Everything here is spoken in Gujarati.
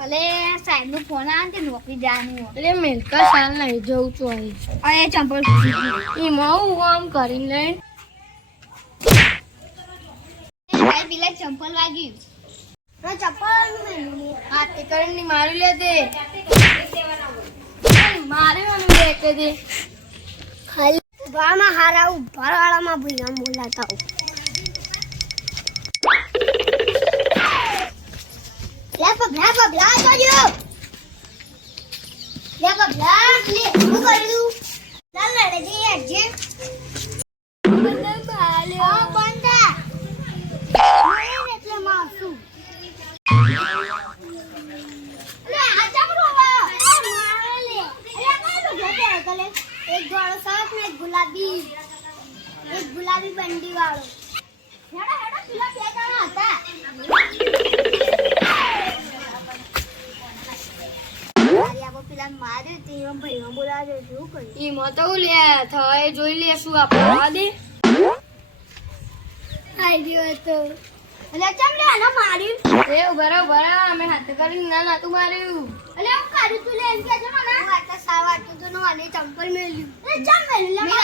અલે સાહેબ નો ફોન આવે કે નોકરી જવાનું એટલે મેલકા સાલ નહીં જવું છું અહીં. અરે ચંપલ એમાં હું આમ કરીને લઈને સાહેબ પેલા ચંપલ વાગ્યું ચપ્પલ હાથ કરીને મારી લે દે મારે મને દેખ દે ખાલી ઉભામાં હારા ઉભાવાળામાં ભૂલા બોલાતા પગલા જોજો લે પગલા લે હું કરી દઉં ચાલ લડે જઈએ આજે બંદા માલ્યો બંદા મેં એટલે માસું લે આ ચમરો મારે લે અરે કાલો જોતે કલે એક ગોળો સાફ ને એક ગુલાબી બંડી વાળો હેડા પેલા બે જણા હતા પેલા માર્યું તે ભાઈમાં બોલાવે શું કર્યું એમાં તો લે થાય જોઈ લેશું આપણે દે આઈડિયો હતો એટલે ચમ લે આનો માર્યું એ બરાબર અમે હાથ કરીને ના નાતું માર્યું એટલે હું કાઢું તું લે એમ કે છે મને હું આટલા સાવા આટલું તો નો આને ચંપલ મેલ્યું એ ચમ મેલ્યું લે